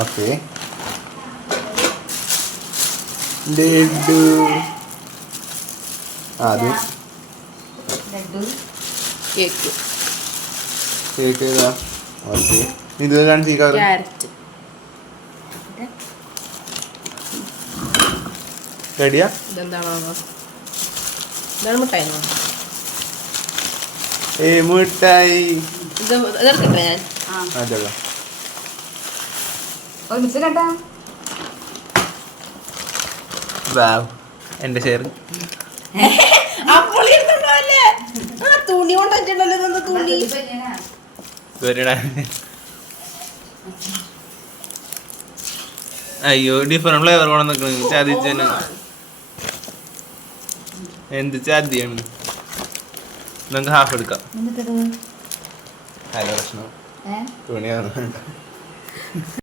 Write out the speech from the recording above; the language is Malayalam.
ഓക്കെ. ലഡു അത് കേക്ക് കേക്ക് ഏതാ? ഓക്കെ. ഇത് കാണിച്ച് കവർ. ക്യാരറ്റ് റെഡിയാ? ഇതെന്താണോ? ഇതാണ് മിഠായി. മിഠായി. ഇതെടുക്കട്ടെ ഞാൻ. അതെ. വാവ്, എന്റെ ഷെയർ. തുണി കൊണ്ടുവച്ചിട്ടുണ്ടല്ലോ. തുണി അയ്യോ, ഡിഫറെന്റ് ഫ്ലേവർ കൊണ്ട് നിൽക്കണ ചതിച്ച എന്ത് ചതിയാണ്. നമുക്ക് ഹാഫ് എടുക്കാം. ഹലോ പ്രശ്നം തുണിയാണ്.